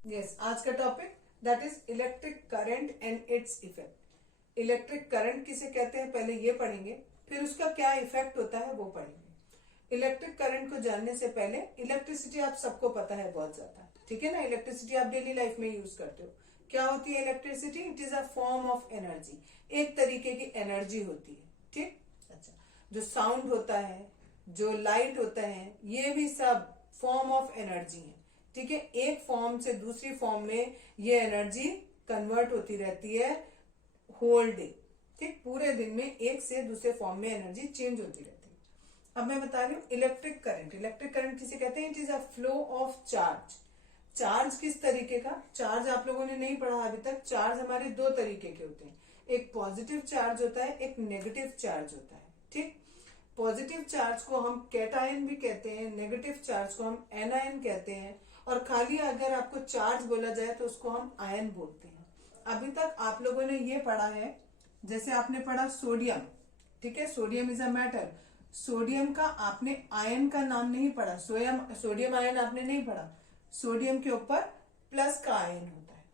Yes, आज का topic that is electric current and its effect. Electric current किसे कहते हैं पहले ये पढ़ेंगे, फिर उसका क्या इफेक्ट होता है वो पढ़ेंगे। इलेक्ट्रिक करंट को जानने से पहले इलेक्ट्रिसिटी आप सबको पता है बहुत ज्यादा, ठीक है ना। इलेक्ट्रिसिटी आप डेली लाइफ में यूज करते हो। क्या होती है electricity? It is a form of energy, एक तरीके की एनर्जी होती है, ठीक। अच्छा, जो साउंड होता है, जो लाइट होता है, ये भी सब फॉर्म ऑफ एनर्जी है, ठीक है। एक फॉर्म से दूसरी फॉर्म में ये एनर्जी कन्वर्ट होती रहती है होल डे, ठीक। पूरे दिन में एक से दूसरे फॉर्म में एनर्जी चेंज होती रहती है। अब मैं बता रही हूँ इलेक्ट्रिक करंट। इलेक्ट्रिक करंट किसे कहते हैं? It is a flow of charge. Charge किस तरीके का? चार्ज आप लोगों ने नहीं पढ़ा अभी तक। चार्ज हमारे दो तरीके के होते हैं, एक पॉजिटिव चार्ज होता है, एक नेगेटिव चार्ज होता है, ठीक। पॉजिटिव चार्ज को हम कैटायन भी कहते हैं, नेगेटिव चार्ज को हम एनायन कहते हैं, और खाली अगर आपको चार्ज बोला जाए तो उसको हम आयन बोलते हैं। अभी तक आप लोगों ने ये पढ़ा है, जैसे आपने पढ़ा सोडियम, ठीक है, sodium is a metal. Sodium का आपने आयन का नाम नहीं पढ़ा, सोडियम आयन आपने नहीं पढ़ा। सोडियम के ऊपर प्लस का आयन होता है,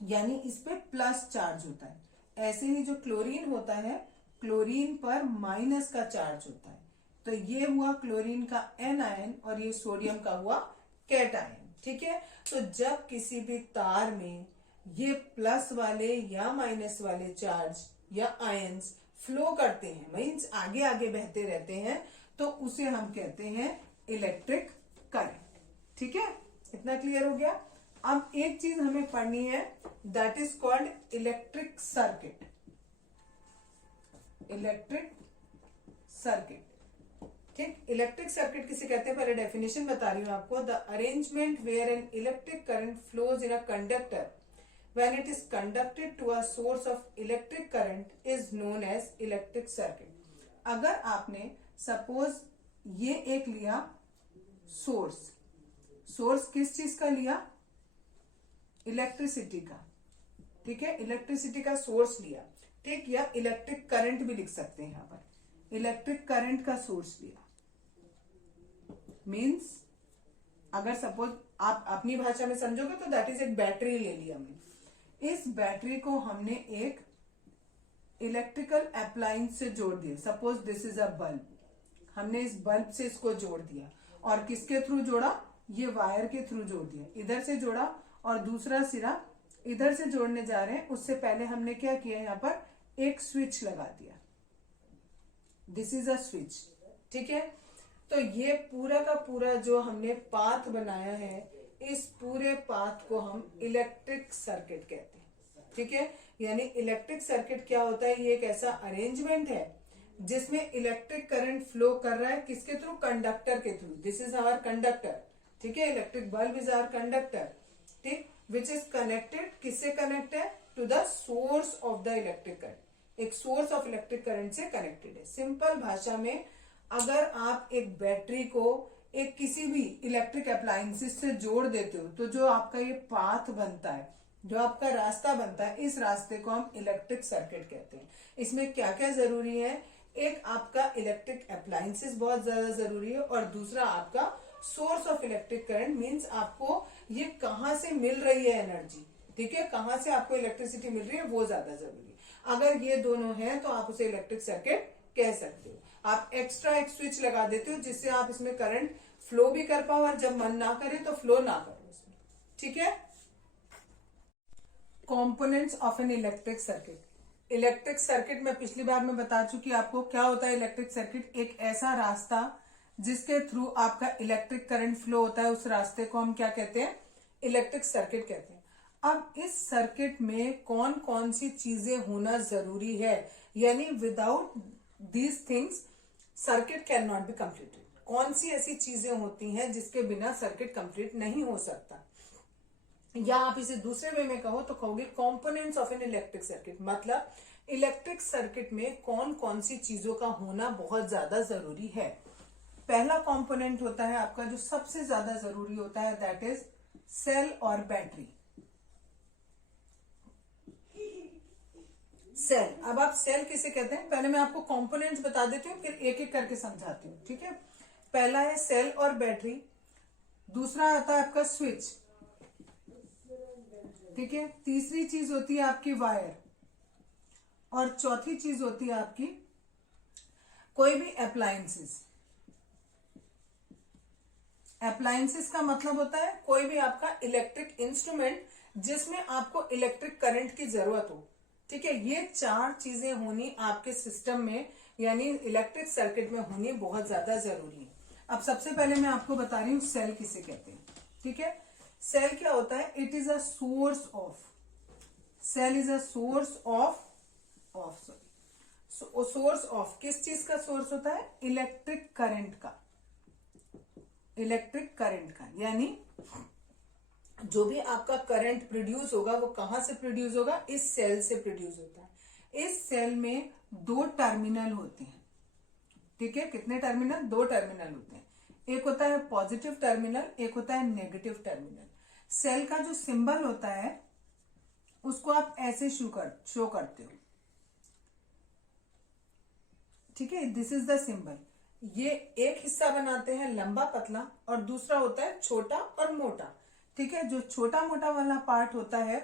यानी इस पे प्लस चार्ज होता है। ऐसे ही जो क्लोरीन होता है, क्लोरीन पर माइनस का चार्ज होता है। तो ये हुआ क्लोरीन का एन आयन और ये सोडियम का हुआ कैट आयन, ठीक है। तो जब किसी भी तार में ये प्लस वाले या माइनस वाले चार्ज या आयन्स फ्लो करते हैं, मीन्स आगे आगे बहते रहते हैं, तो उसे हम कहते हैं इलेक्ट्रिक करंट, ठीक है। इतना क्लियर हो गया। अब एक चीज हमें पढ़नी है, that is called electric circuit. Electric circuit, ठीक। इलेक्ट्रिक सर्किट किसे कहते हैं पहले डेफिनेशन बता रही हूं आपको। The arrangement where an electric current flows in a conductor when it is conducted to a source of electric current is known as electric circuit। अगर आपने सपोज ये एक लिया सोर्स, सोर्स किस चीज का लिया? इलेक्ट्रिसिटी का, ठीक है। इलेक्ट्रिसिटी का सोर्स लिया, ठीक, या इलेक्ट्रिक करंट भी लिख सकते हैं यहां पर। इलेक्ट्रिक करंट का सोर्स लिया मीन्स, अगर सपोज आप अपनी भाषा में समझोगे तो दैट इज एक बैटरी ले ली हमने। इस बैटरी को हमने एक इलेक्ट्रिकल अप्लायंस से जोड़ दिया। Suppose this is a bulb, हमने इस बल्ब से इसको जोड़ दिया, और किसके थ्रू जोड़ा? ये वायर के थ्रू जोड़ दिया, इधर से जोड़ा, और दूसरा सिरा इधर से जोड़ने जा रहे हैं। उससे पहले हमने क्या किया, यहाँ पर एक स्विच लगा दिया। दिस इज अ स्विच, ठीक है। तो ये पूरा का पूरा जो हमने पाथ बनाया है, इस पूरे पाथ को हम इलेक्ट्रिक सर्किट कहते हैं, ठीक है। यानी इलेक्ट्रिक सर्किट क्या होता है? ये एक ऐसा अरेंजमेंट है जिसमें इलेक्ट्रिक करंट फ्लो कर रहा है, किसके थ्रू? कंडक्टर के through. This is our conductor, ठीक है। Electric bulb is our conductor, ठीक, विच इज कनेक्टेड, किससे कनेक्ट है? To the source of the electric current. एक सोर्स ऑफ इलेक्ट्रिक करंट से कनेक्टेड है। सिंपल भाषा में, अगर आप एक बैटरी को एक किसी भी इलेक्ट्रिक अप्लायंसेस से जोड़ देते हो, तो जो आपका ये पाथ बनता है, जो आपका रास्ता बनता है, इस रास्ते को हम इलेक्ट्रिक सर्किट कहते हैं। इसमें क्या क्या जरूरी है? एक आपका इलेक्ट्रिक अप्लायंसेस बहुत ज्यादा जरूरी है, और दूसरा आपका source of electric current, means आपको ये कहां से मिल रही है एनर्जी, ठीक है, कहां से आपको इलेक्ट्रिसिटी मिल रही है, वो ज्यादा जरूरी है। अगर ये दोनों है तो आप उसे इलेक्ट्रिक सर्किट कह सकते हो। आप एक्स्ट्रा एक स्विच लगा देते हो जिससे आप इसमें करंट फ्लो भी कर पाओ, और जब मन ना करे तो फ्लो ना करो उसमें, ठीक है। Components of an electric circuit. Electric circuit में पिछली बार मैं बता चुकी आपको क्या होता है इलेक्ट्रिक सर्किट। एक ऐसा रास्ता जिसके थ्रू आपका इलेक्ट्रिक करंट फ्लो होता है, उस रास्ते को हम क्या कहते हैं? इलेक्ट्रिक सर्किट कहते हैं। अब इस सर्किट में कौन कौन सी चीजें होना जरूरी है, यानी without these things circuit can not be completed. कौन सी ऐसी चीजें होती हैं जिसके बिना सर्किट कंप्लीट नहीं हो सकता, या आप इसे दूसरे वे में कहो तो कहोगे components of an electric circuit. मतलब इलेक्ट्रिक सर्किट में कौन कौन सी चीजों का होना बहुत ज्यादा जरूरी है। पहला कंपोनेंट होता है आपका जो सबसे ज्यादा जरूरी होता है, दैट इज सेल और बैटरी। सेल, अब आप सेल किसे कहते हैं पहले मैं आपको कंपोनेंट्स बता देती हूँ, फिर एक एक करके समझाती हूँ, ठीक है। पहला है सेल और बैटरी, दूसरा आता है आपका स्विच, ठीक है। तीसरी चीज होती है आपकी वायर, और चौथी चीज होती है आपकी कोई भी अप्लायंसेस। अप्लायंसेस का मतलब होता है कोई भी आपका इलेक्ट्रिक इंस्ट्रूमेंट जिसमें आपको इलेक्ट्रिक करंट की जरूरत हो। ठीक है, ये चार चीजें होनी आपके सिस्टम में यानी इलेक्ट्रिक सर्किट में होनी बहुत ज्यादा जरूरी है। अब सबसे पहले मैं आपको बता रही हूँ सेल किसे कहते हैं। ठीक है, सेल क्या होता है? It is a source of, cell is a source of source of किस चीज का सोर्स होता है? इलेक्ट्रिक करंट का, इलेक्ट्रिक करंट का। यानी जो भी आपका करंट प्रोड्यूस होगा वो कहां से प्रोड्यूस होगा? इस सेल से प्रोड्यूस होता है। इस सेल में दो टर्मिनल होते हैं। ठीक है, कितने टर्मिनल? दो टर्मिनल होते हैं। एक होता है पॉजिटिव टर्मिनल, एक होता है नेगेटिव टर्मिनल। सेल का जो सिंबल होता है उसको आप ऐसे शो करते हो। ठीक है, दिस इज द सिंबल। ये एक हिस्सा बनाते हैं लंबा पतला और दूसरा होता है छोटा और मोटा। ठीक है, जो छोटा मोटा वाला पार्ट होता है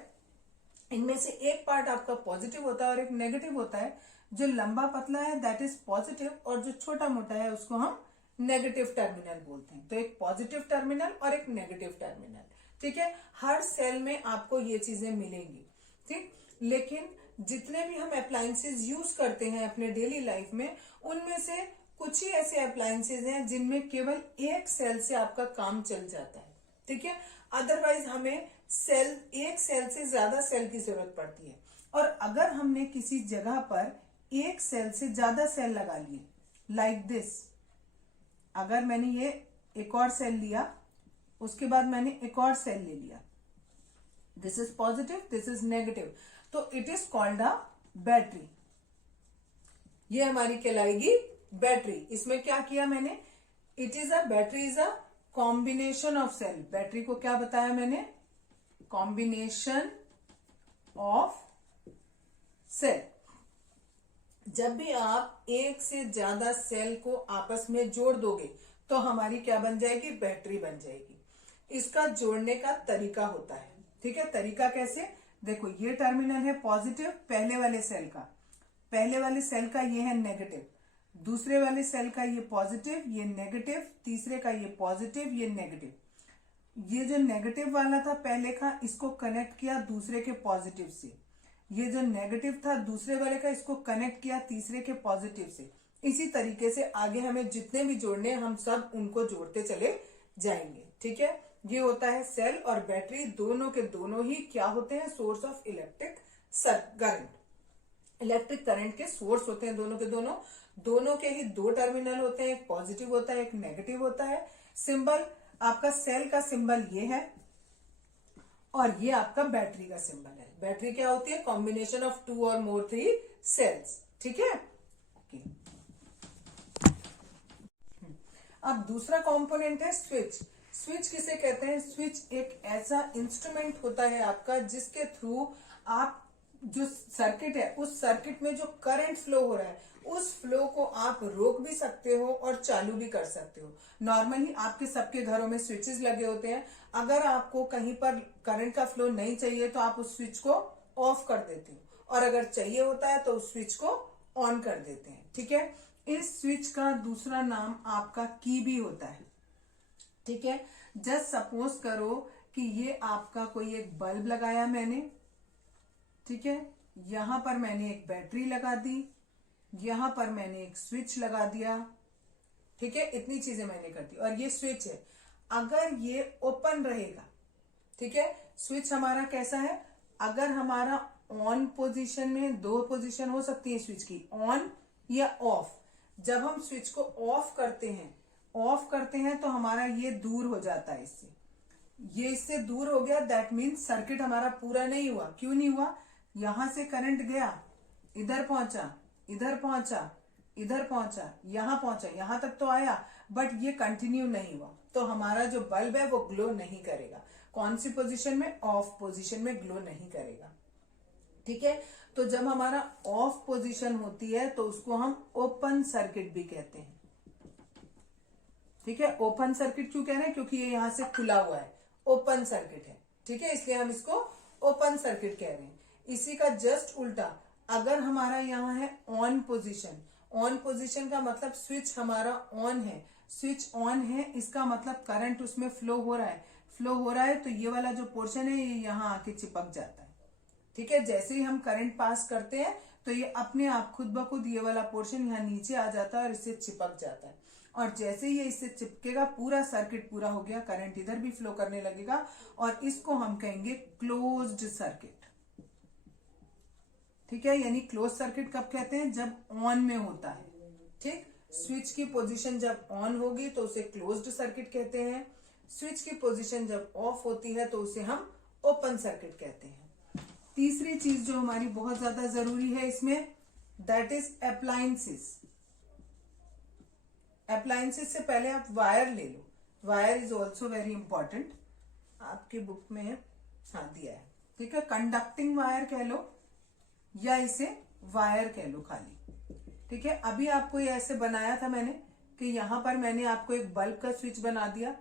इनमें से एक पार्ट आपका पॉजिटिव होता है और एक नेगेटिव होता है। जो लंबा पतला है दैट इज पॉजिटिव और जो छोटा मोटा है उसको हम नेगेटिव टर्मिनल बोलते हैं। तो एक पॉजिटिव टर्मिनल और एक नेगेटिव टर्मिनल। ठीक है, हर सेल में आपको ये चीजें मिलेंगी। ठीक, लेकिन जितने भी हम अप्लायंसेस यूज करते हैं अपने डेली लाइफ में उनमें से कुछ ही ऐसे अप्लायंसेस हैं जिनमें केवल एक सेल से आपका काम चल जाता है। ठीक है, अदरवाइज हमें एक सेल से ज्यादा सेल की जरूरत पड़ती है। और अगर हमने किसी जगह पर एक सेल से ज्यादा सेल लगा लिए लाइक दिस, अगर मैंने ये एक और सेल लिया उसके बाद मैंने एक और सेल ले लिया, this is positive this is negative, तो it is called a battery. ये हमारी कहलाएगी बैटरी। इसमें क्या किया मैंने? It is a battery is a combination of cell. Battery को क्या बताया मैंने? Combination of cell. जब भी आप एक से ज्यादा सेल को आपस में जोड़ दोगे तो हमारी क्या बन जाएगी? बैटरी बन जाएगी। इसका जोड़ने का तरीका होता है। ठीक है, तरीका कैसे? देखो, ये टर्मिनल है पॉजिटिव पहले वाले सेल का, पहले वाले सेल का ये है नेगेटिव, दूसरे वाले सेल का ये पॉजिटिव ये नेगेटिव, तीसरे का ये पॉजिटिव ये नेगेटिव। ये जो नेगेटिव वाला था पहले का इसको कनेक्ट किया दूसरे के पॉजिटिव से, ये जो नेगेटिव था दूसरे वाले का इसको कनेक्ट किया तीसरे के पॉजिटिव से। इसी तरीके से आगे हमें जितने भी जोड़ने हम सब उनको जोड़ते चले जाएंगे। ठीक है, ये होता है सेल और बैटरी दोनों के दोनों ही क्या होते हैं? Source of electric current. Electric current के सोर्स होते हैं दोनों के दोनों। दोनों के ही दो टर्मिनल होते हैं, एक पॉजिटिव होता है एक नेगेटिव होता है। सिंबल आपका सेल का सिंबल ये है और ये आपका बैटरी का सिंबल है। बैटरी क्या होती है? कॉम्बिनेशन ऑफ 2 और मोर 3 सेल्स। ठीक है, ओके। अब दूसरा कंपोनेंट है स्विच। स्विच किसे कहते हैं? स्विच एक ऐसा इंस्ट्रूमेंट होता है आपका जिसके थ्रू आप जो सर्किट है उस सर्किट में जो करंट फ्लो हो रहा है उस फ्लो को आप रोक भी सकते हो और चालू भी कर सकते हो। नॉर्मली आपके सबके घरों में स्विचेस लगे होते हैं। अगर आपको कहीं पर करंट का फ्लो नहीं चाहिए तो आप उस स्विच को ऑफ कर देते हो और अगर चाहिए होता है तो उस स्विच को ऑन कर देते हैं। ठीक है, इस स्विच का दूसरा नाम आपका की भी होता है। ठीक है, जस्ट सपोज करो कि ये आपका कोई एक बल्ब लगाया मैंने, ठीक है, यहां पर मैंने एक बैटरी लगा दी, यहां पर मैंने एक स्विच लगा दिया। ठीक है, इतनी चीजें मैंने कर दी और ये स्विच है। अगर ये ओपन रहेगा, ठीक है, स्विच हमारा कैसा है? अगर हमारा ऑन पोजीशन में दो पोजीशन हो सकती है स्विच की, ऑन या ऑफ। जब हम स्विच को ऑफ करते हैं तो हमारा ये दूर हो जाता है इससे, ये इससे दूर हो गया, दैट मीन्स सर्किट हमारा पूरा नहीं हुआ। क्यों नहीं हुआ? यहां से करंट गया, इधर पहुंचा, इधर पहुंचा, इधर पहुंचा, यहां पहुंचा, यहां तक तो आया, बट ये कंटिन्यू नहीं हुआ, तो हमारा जो बल्ब है वो ग्लो नहीं करेगा। कौन सी पोजीशन में? ऑफ पोजीशन में ग्लो नहीं करेगा। ठीक है, तो जब हमारा ऑफ पोजीशन होती है तो उसको हम ओपन सर्किट भी कहते हैं। ठीक है, ओपन सर्किट क्यों कह रहे हैं? क्योंकि ये यहां से खुला हुआ है, ओपन सर्किट है। ठीक है, इसलिए हम इसको ओपन सर्किट कह रहे हैं। इसी का जस्ट उल्टा, अगर हमारा यहाँ है ऑन पोजीशन, ऑन पोजीशन का मतलब स्विच हमारा ऑन है, स्विच ऑन है इसका मतलब करंट उसमें फ्लो हो रहा है, फ्लो हो रहा है तो ये वाला जो पोर्शन है ये यहाँ आके चिपक जाता है। ठीक है, जैसे ही हम करंट पास करते हैं तो ये अपने आप खुद ब खुद ये वाला पोर्शन यहाँ नीचे आ जाता है और इससे चिपक जाता है, और जैसे ही ये इससे चिपकेगा पूरा सर्किट पूरा हो गया, करंट इधर भी फ्लो करने लगेगा, और इसको हम कहेंगे क्लोज्ड सर्किट। ठीक है, यानी क्लोज सर्किट कब कहते हैं, जब ऑन में होता है। ठीक, स्विच की पोजीशन जब ऑन होगी तो उसे क्लोज्ड सर्किट कहते हैं, स्विच की पोजीशन जब ऑफ होती है तो उसे हम ओपन सर्किट कहते हैं। तीसरी चीज जो हमारी बहुत ज्यादा जरूरी है इसमें, दैट इज अप्लायंसेस। अप्लायंसेस से पहले आप वायर ले लो, wire is also very important, आपकी बुक में हाँ दिया है। ठीक है, कंडक्टिंग वायर कह लो या इसे वायर कह लो खाली। ठीक है, अभी आपको ये ऐसे बनाया था मैंने कि यहां पर मैंने आपको एक बल्ब का स्विच बना दिया।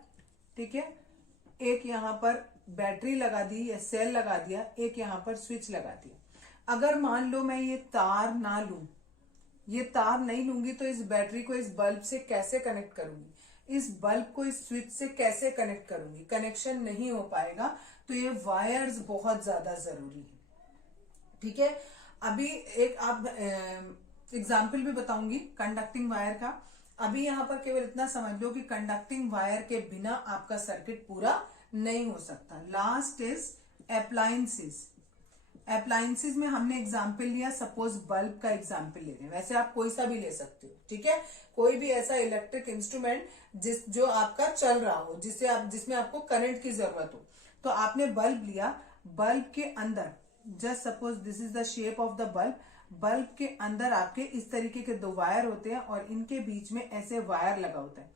ठीक है, एक यहां पर बैटरी लगा दी या सेल लगा दिया, एक यहां पर स्विच लगा दिया। अगर मान लो मैं ये तार ना लूं, ये तार नहीं लूंगी तो इस बैटरी को इस बल्ब से कैसे कनेक्ट करूंगी, इस बल्ब को इस स्विच से कैसे कनेक्ट करूंगी, कनेक्शन नहीं हो पाएगा। तो ये वायर्स बहुत ज्यादा जरूरी है। ठीक है, अभी एक आप एग्जाम्पल भी बताऊंगी कंडक्टिंग वायर का। अभी यहां पर केवल इतना समझ लो कि कंडक्टिंग वायर के बिना आपका सर्किट पूरा नहीं हो सकता। Last is appliances. अप्लायंसेस में हमने एग्जाम्पल लिया, सपोज बल्ब का एग्जाम्पल ले रहे हैं, वैसे आप कोई सा भी ले सकते हो। ठीक है, कोई भी ऐसा इलेक्ट्रिक इंस्ट्रूमेंट जो आपका चल रहा हो, जिसमें आपको करंट की जरूरत हो। तो आपने बल्ब लिया, बल्ब के अंदर just suppose this is the shape of the bulb, bulb के अंदर आपके इस तरीके के दो वायर होते हैं और इनके बीच में ऐसे वायर लगा होता है।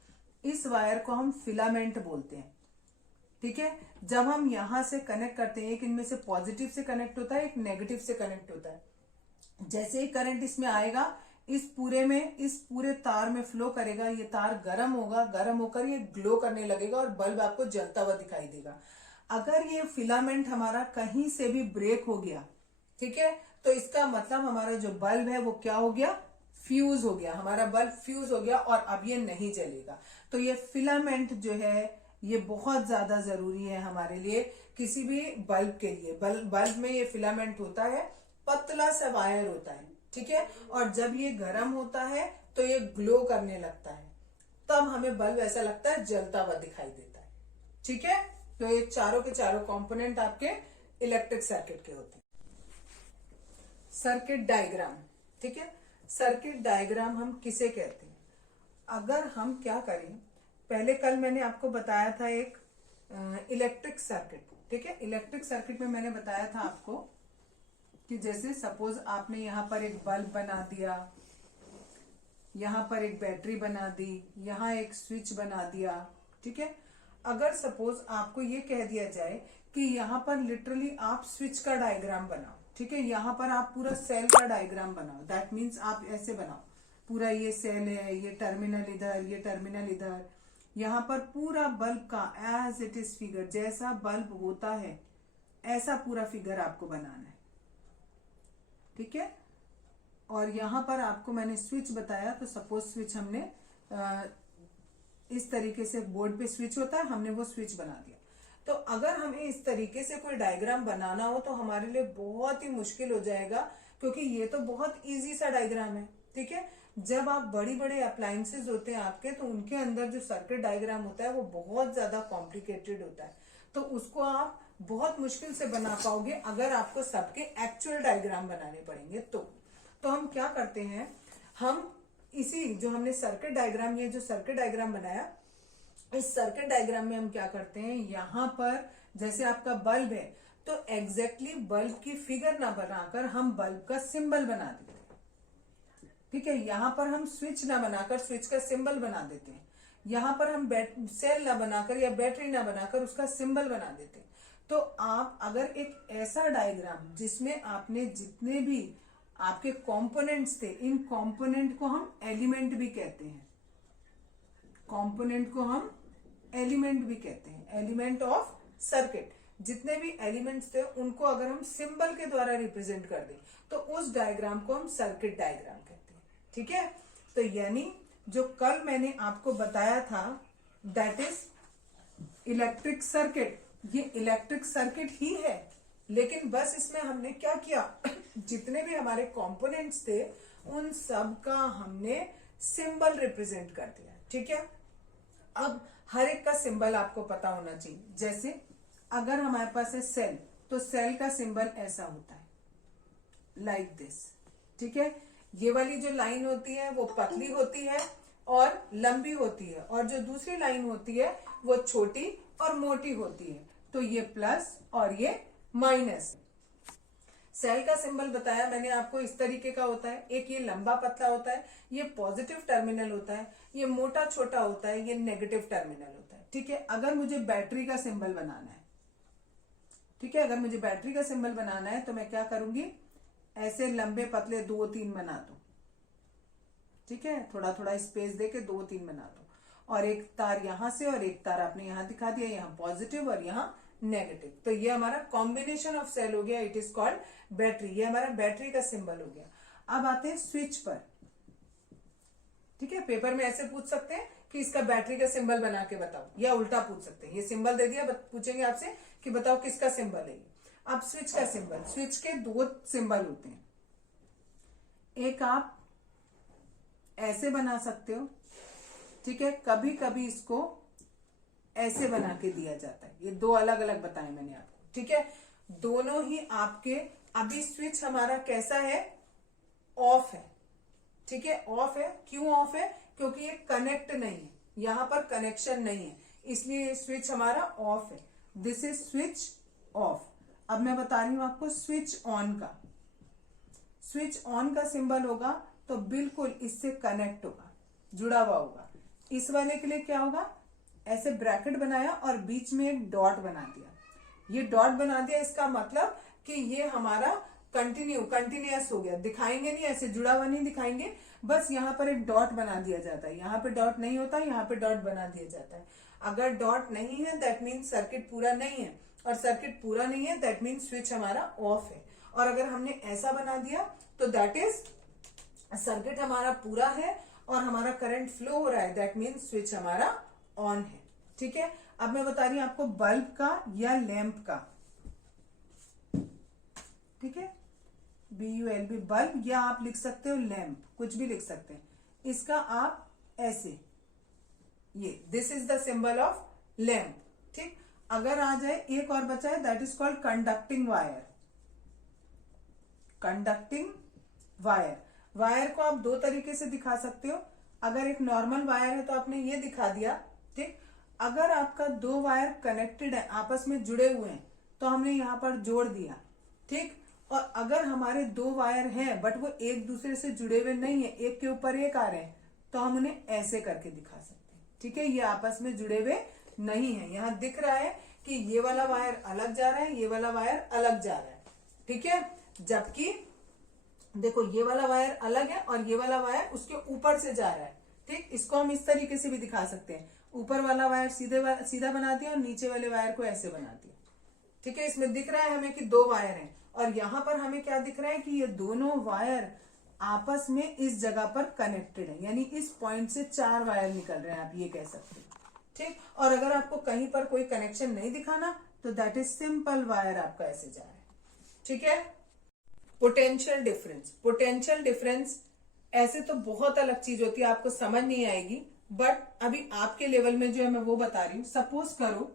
इस वायर को हम फिलामेंट बोलते हैं। ठीक है, जब हम यहां से कनेक्ट करते हैं, एक इनमें से पॉजिटिव से कनेक्ट होता है, एक नेगेटिव से कनेक्ट होता है। जैसे ही करंट इसमें आएगा, इस पूरे तार में फ्लो करेगा, ये तार गर्म होगा, गर्म होकर ये ग्लो करने लगेगा और बल्ब आपको जलता हुआ दिखाई देगा। अगर ये फिलामेंट हमारा कहीं से भी ब्रेक हो गया, ठीक है, तो इसका मतलब हमारा जो बल्ब है वो क्या हो गया, फ्यूज हो गया, हमारा बल्ब फ्यूज हो गया और अब ये नहीं जलेगा। तो ये फिलामेंट जो है ये बहुत ज्यादा जरूरी है हमारे लिए, किसी भी बल्ब के लिए। बल्ब में ये फिलामेंट होता है, पतला सा वायर होता है। ठीक है, और जब ये गर्म होता है तो ये ग्लो करने लगता है, तब हमें बल्ब ऐसा लगता है जलता हुआ दिखाई देता है। ठीक है, तो ये चारों के चारों कंपोनेंट आपके इलेक्ट्रिक सर्किट के होते हैं। Circuit diagram. ठीक है, सर्किट डायग्राम हम किसे कहते हैं, अगर हम क्या करें, पहले कल मैंने आपको बताया था एक इलेक्ट्रिक सर्किट। ठीक है, इलेक्ट्रिक सर्किट में मैंने बताया था आपको कि जैसे सपोज आपने यहां पर एक बल्ब बना दिया, यहां पर एक बैटरी बना दी, यहां एक स्विच बना दिया। ठीक है, अगर सपोज आपको ये कह दिया जाए कि यहां पर लिटरली आप स्विच का डायग्राम बनाओ, ठीक है, यहां पर आप पूरा सेल का डायग्राम बनाओ, दैट मीन्स आप ऐसे बनाओ, पूरा ये सेल है, ये टर्मिनल इधर, ये टर्मिनल इधर, यहां पर पूरा बल्ब का एज इट इज फिगर, जैसा बल्ब होता है ऐसा पूरा फिगर आपको बनाना है। ठीक है, और यहां पर आपको मैंने स्विच बताया, तो सपोज स्विच हमने इस तरीके से बोर्ड पे स्विच होता है, हमने वो स्विच बना दिया। तो अगर हमें इस तरीके से कोई डायग्राम बनाना हो तो हमारे लिए बहुत ही मुश्किल हो जाएगा, क्योंकि ये तो बहुत इजी सा डायग्राम है। ठीक है, जब आप बड़ी बड़े अप्लायंसेज होते हैं आपके, तो उनके अंदर जो सर्किट डायग्राम होता है वो बहुत ज्यादा कॉम्प्लिकेटेड होता है, तो उसको आप बहुत मुश्किल से बना पाओगे अगर आपको सबके एक्चुअल डायग्राम बनाने पड़ेंगे। तो हम क्या करते हैं, हम इसी जो हमने सर्किट डायग्राम, ये जो सर्किट डायग्राम बनाया, इस सर्किट डायग्राम में हम क्या करते हैं, यहां पर जैसे आपका बल्ब है तो एग्जैक्टली बल्ब की फिगर ना बनाकर हम बल्ब का सिंबल बना देते हैं। ठीक है, यहां पर हम स्विच ना बनाकर स्विच का सिंबल बना देते हैं, यहां पर हम सेल ना बनाकर या बैटरी ना बनाकर उसका सिंबल बना देते हैं। तो आप अगर एक ऐसा डायग्राम जिसमें आपने जितने भी आपके कंपोनेंट्स थे, इन कंपोनेंट को हम एलिमेंट भी कहते हैं, कंपोनेंट को हम एलिमेंट भी कहते हैं, एलिमेंट ऑफ सर्किट। जितने भी एलिमेंट्स थे उनको अगर हम सिंबल के द्वारा रिप्रेजेंट कर दें तो उस डायग्राम को हम सर्किट डायग्राम कहते हैं। ठीक है, तो यानी जो कल मैंने आपको बताया था दैट इज इलेक्ट्रिक सर्किट, ये इलेक्ट्रिक सर्किट ही है, लेकिन बस इसमें हमने क्या किया जितने भी हमारे कंपोनेंट्स थे उन सब का हमने सिंबल रिप्रेजेंट कर दिया। ठीक है, अब हर एक का सिंबल आपको पता होना चाहिए। जैसे अगर हमारे पास है सेल, तो सेल का सिंबल ऐसा होता है लाइक दिस। ठीक है, ये वाली जो लाइन होती है वो पतली होती है और लंबी होती है, और जो दूसरी लाइन होती है वो छोटी और मोटी होती है। तो ये प्लस और ये माइनस। सेल का सिंबल बताया मैंने आपको इस तरीके का होता है, एक ये लंबा पतला होता है, ये पॉजिटिव टर्मिनल होता है, ये मोटा छोटा होता है, ये नेगेटिव टर्मिनल होता है। ठीक है, अगर मुझे बैटरी का सिंबल बनाना है, ठीक है, अगर मुझे बैटरी का सिंबल बनाना है तो मैं क्या करूंगी, ऐसे लंबे पतले 2 3 बना दो। ठीक है, थोड़ा थोड़ा स्पेस देके 2 3 बना दो, और एक तार यहां से और एक तार आपने यहां दिखा दिया, यहां पॉजिटिव और यहां नेगेटिव। तो ये हमारा कॉम्बिनेशन ऑफ सेल हो गया, इट इज कॉल्ड बैटरी। ये हमारा बैटरी का सिंबल हो गया। अब आते हैं स्विच पर। ठीक है, पेपर में ऐसे पूछ सकते हैं कि इसका बैटरी का सिंबल बना के बताओ, या उल्टा पूछ सकते हैं, ये सिंबल दे दिया, पूछेंगे आपसे कि बताओ किसका सिंबल है ये। अब स्विच का सिंबल, स्विच के 2 सिंबल होते हैं, एक आप ऐसे बना सकते हो, ठीक है, कभी कभी इसको ऐसे बना के दिया जाता है। ये 2 अलग अलग बताए मैंने आपको। ठीक है, दोनों ही आपके, अभी स्विच हमारा कैसा है, ऑफ है। ठीक है, ऑफ है। क्यों ऑफ है, क्योंकि ये कनेक्ट नहीं है, यहां पर कनेक्शन नहीं है, इसलिए स्विच हमारा ऑफ है। This is switch off. अब मैं बता रही हूं आपको स्विच ऑन का। स्विच ऑन का सिंबल होगा तो बिल्कुल इससे कनेक्ट होगा, जुड़ा हुआ होगा। इस वाले के लिए क्या होगा, ऐसे ब्रैकेट बनाया और बीच में एक डॉट बना दिया। ये डॉट बना दिया, इसका मतलब कि ये हमारा कंटिन्यूअस हो गया। दिखाएंगे नहीं, ऐसे जुड़ा हुआ नहीं दिखाएंगे, बस यहाँ पर एक डॉट बना दिया जाता है। यहाँ पे डॉट नहीं होता, यहाँ पे डॉट बना दिया जाता है। अगर डॉट नहीं है दैट मीन सर्किट पूरा नहीं है, और सर्किट पूरा नहीं है दैट मीन स्विच हमारा ऑफ है। और अगर हमने ऐसा बना दिया तो दैट इज सर्किट हमारा पूरा है और हमारा करंट फ्लो हो रहा है, दैट मीन स्विच हमारा ऑन है। ठीक है, अब मैं बता रही हूं आपको बल्ब का या लैंप का। ठीक है, BULB बल्ब, या आप लिख सकते हो लैंप, कुछ भी लिख सकते हैं। इसका आप ऐसे, ये this is the symbol of lamp. ठीक, अगर आ जाए एक और बचा है, that is called conducting wire. Conducting wire, wire को आप 2 तरीके से दिखा सकते हो। अगर एक नॉर्मल वायर है तो आपने ये दिखा दिया। ठीक, अगर आपका 2 वायर कनेक्टेड है, आपस में जुड़े हुए हैं, तो हमने यहां पर जोड़ दिया। ठीक, और अगर हमारे 2 वायर हैं बट वो एक दूसरे से जुड़े हुए नहीं है, एक के ऊपर एक आ रहे हैं, तो हम उन्हें ऐसे करके दिखा सकते हैं। ठीक है, ये आपस में जुड़े हुए नहीं है। यहां दिख रहा है कि ये वाला वायर अलग जा रहा है, ये वाला वायर अलग जा रहा है। ठीक है, जबकि देखो ये वाला वायर अलग है और ये वाला वायर उसके ऊपर से जा रहा है। ठीक, इसको हम इस तरीके से भी दिखा सकते हैं, ऊपर वाला वायर सीधा बना दिया और नीचे वाले वायर को ऐसे बना दिया। ठीक है, इसमें दिख रहा है हमें कि 2 वायर हैं, और यहां पर हमें क्या दिख रहा है कि ये दोनों वायर आपस में इस जगह पर कनेक्टेड है, यानी इस पॉइंट से 4 वायर निकल रहे हैं, आप ये कह सकते हैं। ठीक, और अगर आपको कहीं पर कोई कनेक्शन नहीं दिखाना तो दैट इज सिंपल वायर आपका ऐसे जा रहा है। ठीक है, पोटेंशियल डिफरेंस। पोटेंशियल डिफरेंस ऐसे तो बहुत अलग चीज होती है, आपको समझ नहीं आएगी, बट अभी आपके लेवल में जो है मैं वो बता रही हूं। सपोज करो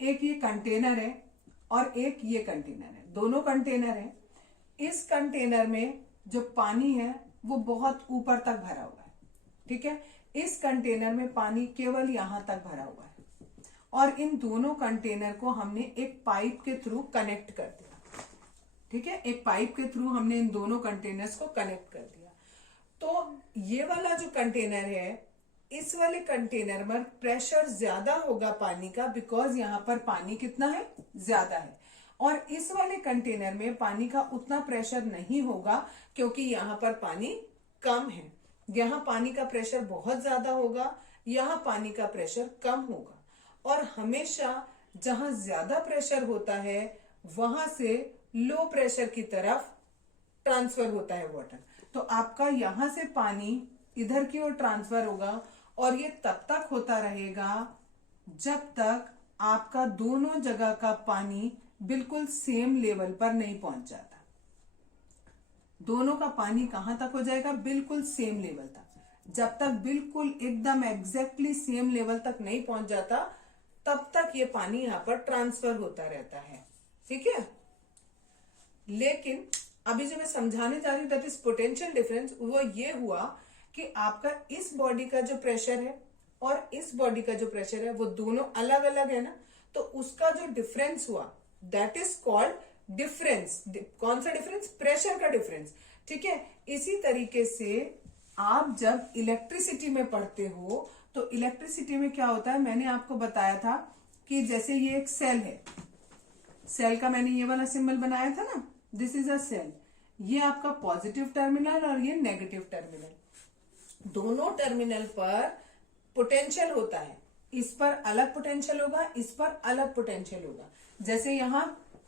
एक ये कंटेनर है और एक ये कंटेनर है, दोनों कंटेनर है। इस कंटेनर में जो पानी है वो बहुत ऊपर तक भरा हुआ है। ठीक है, इस कंटेनर में पानी केवल यहां तक भरा हुआ है, और इन दोनों कंटेनर को हमने एक पाइप के थ्रू कनेक्ट कर दिया। ठीक है, एक पाइप के थ्रू हमने इन दोनों कंटेनर्स को कनेक्ट कर दिया। तो ये वाला जो कंटेनर है, इस वाले कंटेनर में प्रेशर ज्यादा होगा पानी का, बिकॉज यहाँ पर पानी कितना है, ज्यादा है। और इस वाले कंटेनर में पानी का उतना प्रेशर नहीं होगा, क्योंकि यहाँ पर पानी कम है। यहाँ पानी का प्रेशर बहुत ज्यादा होगा, यहाँ पानी का प्रेशर कम होगा। और हमेशा जहां ज्यादा प्रेशर होता है वहां से लो प्रेशर की तरफ ट्रांसफर होता है वाटर। तो आपका यहां से पानी इधर की ओर ट्रांसफर होगा और ये तब तक होता रहेगा जब तक आपका दोनों जगह का पानी बिल्कुल सेम लेवल पर नहीं पहुंच जाता। दोनों का पानी कहां तक हो जाएगा? बिल्कुल सेम लेवल तक। जब तक बिल्कुल एकदम एग्जैक्टली सेम लेवल तक नहीं पहुंच जाता तब तक ये पानी यहां पर ट्रांसफर होता रहता है। ठीक है, लेकिन अभी जो मैं समझाने जा रही हूं दैट इज पोटेंशियल डिफरेंस, वो ये हुआ कि आपका इस बॉडी का जो प्रेशर है और इस बॉडी का जो प्रेशर है वो दोनों अलग अलग है ना, तो उसका जो डिफरेंस हुआ दैट इज कॉल्ड डिफरेंस। कौन सा डिफरेंस? प्रेशर का डिफरेंस। ठीक है, इसी तरीके से आप जब इलेक्ट्रिसिटी में पढ़ते हो तो इलेक्ट्रिसिटी में क्या होता है, मैंने आपको बताया था कि जैसे ये एक सेल है, सेल का मैंने ये वाला सिंबल बनाया था ना, दिस इज अ सेल। ये आपका पॉजिटिव टर्मिनल और ये नेगेटिव टर्मिनल। दोनों टर्मिनल पर पोटेंशियल होता है, इस पर अलग पोटेंशियल होगा, इस पर अलग पोटेंशियल होगा। जैसे यहां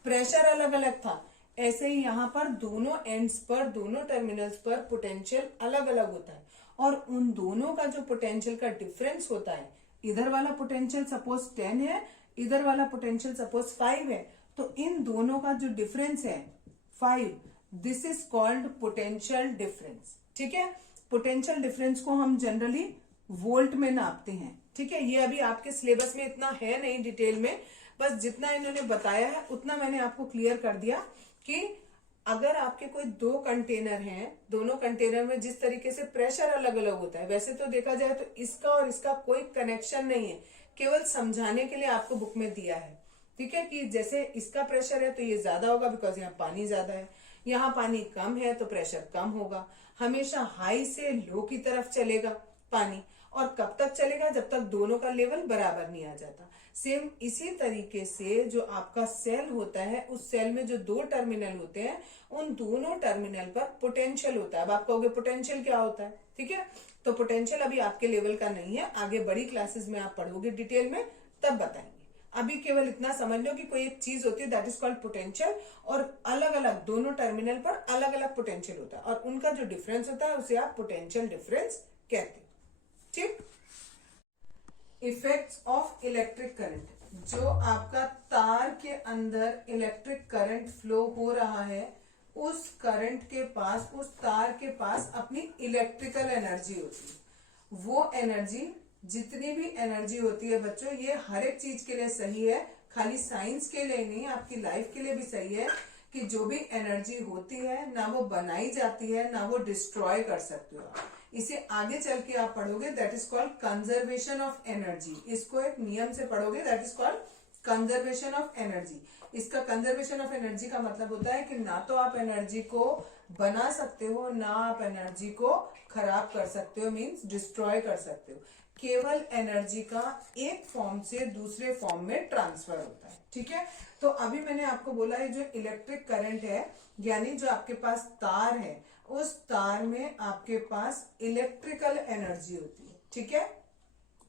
प्रेशर अलग अलग था, ऐसे ही यहां पर दोनों एंड्स पर, दोनों टर्मिनल्स पर पोटेंशियल अलग अलग होता है। और उन दोनों का जो पोटेंशियल का डिफरेंस होता है, इधर वाला पोटेंशियल सपोज 10 है, इधर वाला पोटेंशियल सपोज 5 है, तो इन दोनों का जो डिफरेंस है 5, this is called potential difference. ठीक है, पोटेंशियल डिफरेंस को हम जनरली वोल्ट में नापते हैं। ठीक है, ये अभी आपके सिलेबस में इतना है नहीं डिटेल में, बस जितना इन्होंने बताया है उतना मैंने आपको क्लियर कर दिया कि अगर आपके कोई दो कंटेनर हैं, दोनों कंटेनर में जिस तरीके से प्रेशर अलग अलग होता है, वैसे तो देखा जाए तो इसका और इसका कोई कनेक्शन नहीं है, केवल समझाने के लिए आपको बुक में दिया है। ठीक है, कि जैसे इसका प्रेशर है तो ये ज्यादा होगा बिकॉज यहाँ पानी ज्यादा है, यहाँ पानी कम है तो प्रेशर कम होगा। हमेशा हाई से लो की तरफ चलेगा पानी, और कब तक चलेगा? जब तक दोनों का लेवल बराबर नहीं आ जाता। सेम इसी तरीके से जो आपका सेल होता है, उस सेल में जो दो टर्मिनल होते हैं, उन दोनों टर्मिनल पर पोटेंशियल होता है। अब आप कहोगे पोटेंशियल क्या होता है? ठीक है, तो पोटेंशियल अभी आपके लेवल का नहीं है, आगे बड़ी क्लासेस में आप पढ़ोगे डिटेल में, तब बताएंगे। अभी केवल इतना समझ लो कि कोई एक चीज होती है दैट इज कॉल्ड पोटेंशियल, और अलग अलग दोनों टर्मिनल पर अलग अलग पोटेंशियल होता है, और उनका जो डिफरेंस होता है उसे आप पोटेंशियल डिफरेंस कहते हैं। ठीक, इफेक्ट्स ऑफ इलेक्ट्रिक करंट, जो आपका तार के अंदर इलेक्ट्रिक करंट फ्लो हो रहा है, उस करंट के पास, उस तार के पास अपनी इलेक्ट्रिकल एनर्जी होती है। वो एनर्जी, जितनी भी एनर्जी होती है बच्चों, ये हर एक चीज के लिए सही है, खाली साइंस के लिए नहीं, आपकी लाइफ के लिए भी सही है, कि जो भी एनर्जी होती है ना वो बनाई जाती है ना वो डिस्ट्रॉय कर सकते हो। इसे आगे चल के आप पढ़ोगे, that is called conservation of energy. इसको एक नियम से पढ़ोगे, that is called conservation of energy. इसका कंजर्वेशन ऑफ एनर्जी का मतलब होता है कि ना तो आप एनर्जी को बना सकते हो, ना आप एनर्जी को खराब कर सकते हो, मीन्स डिस्ट्रॉय कर सकते हो। केवल एनर्जी का एक फॉर्म से दूसरे फॉर्म में ट्रांसफर होता है। ठीक है, तो अभी मैंने आपको बोला है जो इलेक्ट्रिक करंट है, यानी जो आपके पास तार है, उस तार में आपके पास इलेक्ट्रिकल एनर्जी होती है। ठीक है,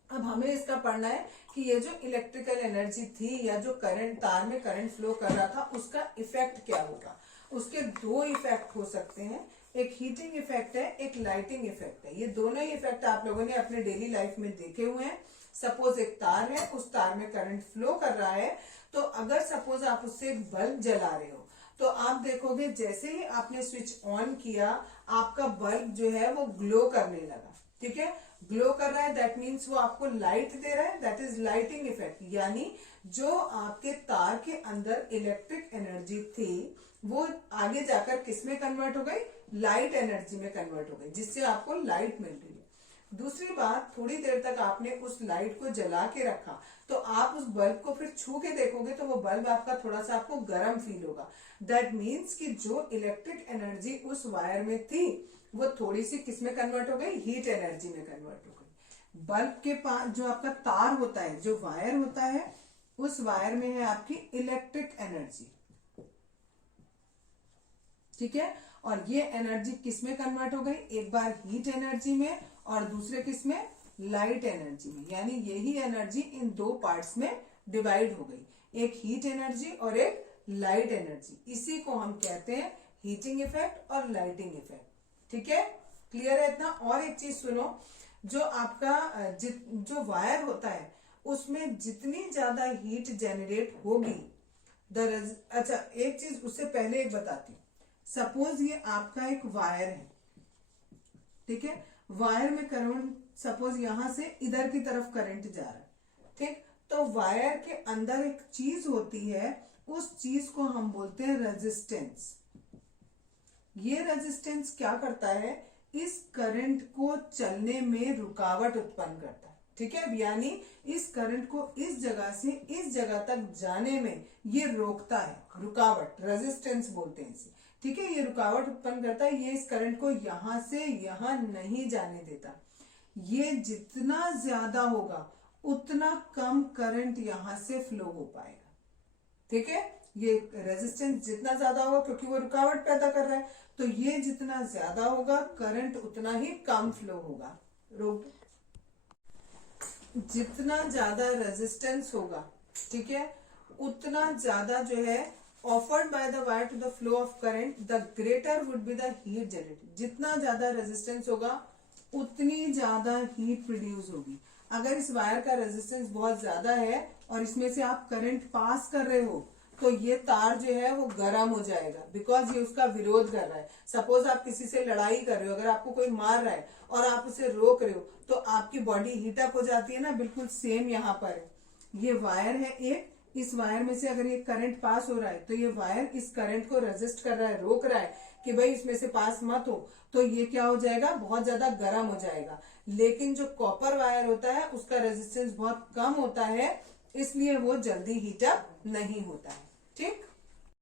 अब हमें इसका पढ़ना है कि ये जो इलेक्ट्रिकल एनर्जी थी या जो करंट, तार में करंट फ्लो कर रहा था, उसका इफेक्ट क्या होगा। उसके दो इफेक्ट हो सकते हैं, एक हीटिंग इफेक्ट है, एक लाइटिंग इफेक्ट है। ये दोनों ही इफेक्ट आप लोगों ने अपने डेली लाइफ में देखे हुए हैं। सपोज एक तार है, उस तार में करंट फ्लो कर रहा है, तो अगर सपोज आप उससे एक बल्ब जला रहे हो, तो आप देखोगे जैसे ही आपने स्विच ऑन किया, आपका बल्ब जो है वो ग्लो करने लगा। ठीक है, ग्लो कर रहा है, दैट मीन्स वो आपको लाइट दे रहा है, दैट इज लाइटिंग इफेक्ट। यानी जो आपके तार के अंदर इलेक्ट्रिक एनर्जी थी, वो आगे जाकर किसमें कन्वर्ट हो गई? लाइट एनर्जी में कन्वर्ट हो गई, जिससे आपको लाइट मिल रही है। दूसरी बात, थोड़ी देर तक आपने उस लाइट को जला के रखा, तो आप उस बल्ब को फिर छू के देखोगे तो वो बल्ब आपका थोड़ा सा आपको गर्म फील होगा। दैट मीन्स कि जो इलेक्ट्रिक एनर्जी उस वायर में थी, वो थोड़ी सी किसमें कन्वर्ट हो गई? हीट एनर्जी में कन्वर्ट हो गई। बल्ब के पास जो आपका तार होता है, जो वायर होता है, उस वायर में है आपकी इलेक्ट्रिक एनर्जी। ठीक है, और ये एनर्जी किसमें कन्वर्ट हो गई? एक बार हीट एनर्जी में और दूसरे किसमें? लाइट एनर्जी में। यानी यही एनर्जी इन दो पार्ट्स में डिवाइड हो गई, एक हीट एनर्जी और एक लाइट एनर्जी। इसी को हम कहते हैं हीटिंग इफेक्ट और लाइटिंग इफेक्ट। ठीक है, क्लियर है इतना? और एक चीज सुनो, जो आपका जो वायर होता है उसमें जितनी ज्यादा हीट जेनरेट होगी अच्छा एक चीज उससे पहले एक बताती हूँ। सपोज ये आपका एक वायर है, ठीक है, वायर में करंट सपोज यहां से इधर की तरफ करंट जा रहा है, ठीक, तो वायर के अंदर एक चीज होती है, उस चीज को हम बोलते हैं रेजिस्टेंस। ये रेजिस्टेंस क्या करता है, इस करंट को चलने में रुकावट उत्पन्न करता है। ठीक है, यानी इस करंट को इस जगह से इस जगह तक जाने में ये रोकता है, रुकावट, रेजिस्टेंस बोलते हैं इसे। ठीक है, ये रुकावट उत्पन्न करता है, ये इस करंट को यहां से यहां नहीं जाने देता। ये जितना ज्यादा होगा उतना कम करंट यहां से फ्लो हो पाएगा। ठीक है, ये रेजिस्टेंस जितना ज्यादा होगा क्योंकि वो रुकावट पैदा कर रहा है, तो ये जितना ज्यादा होगा करंट उतना ही कम फ्लो होगा। जितना ज्यादा रेजिस्टेंस होगा, ठीक है, उतना ज्यादा जो है offered by the wire to the flow of current, the greater would be the heat generated. जितना ज्यादा रेजिस्टेंस होगा उतनी ज्यादा हीट प्रोड्यूस होगी। अगर इस वायर का रेजिस्टेंस बहुत ज्यादा है और इसमें से आप करंट पास कर रहे हो तो ये तार जो है वो गर्म हो जाएगा, बिकॉज ये उसका विरोध कर रहा है। सपोज आप किसी से लड़ाई कर रहे हो, अगर आपको कोई मार रहा है और आप उसे रोक रहे हो तो आपकी बॉडी हीटअप हो जाती है ना, बिल्कुल सेम यहाँ पर है। ये वायर है एक, इस वायर में से अगर ये करंट पास हो रहा है तो ये वायर इस करंट को रेजिस्ट कर रहा है, रोक रहा है कि भाई इसमें से पास मत हो, तो ये क्या हो जाएगा, बहुत ज्यादा गर्म हो जाएगा। लेकिन जो कॉपर वायर होता है उसका रेजिस्टेंस बहुत कम होता है, इसलिए वो जल्दी हीटअप नहीं होता है। ठीक।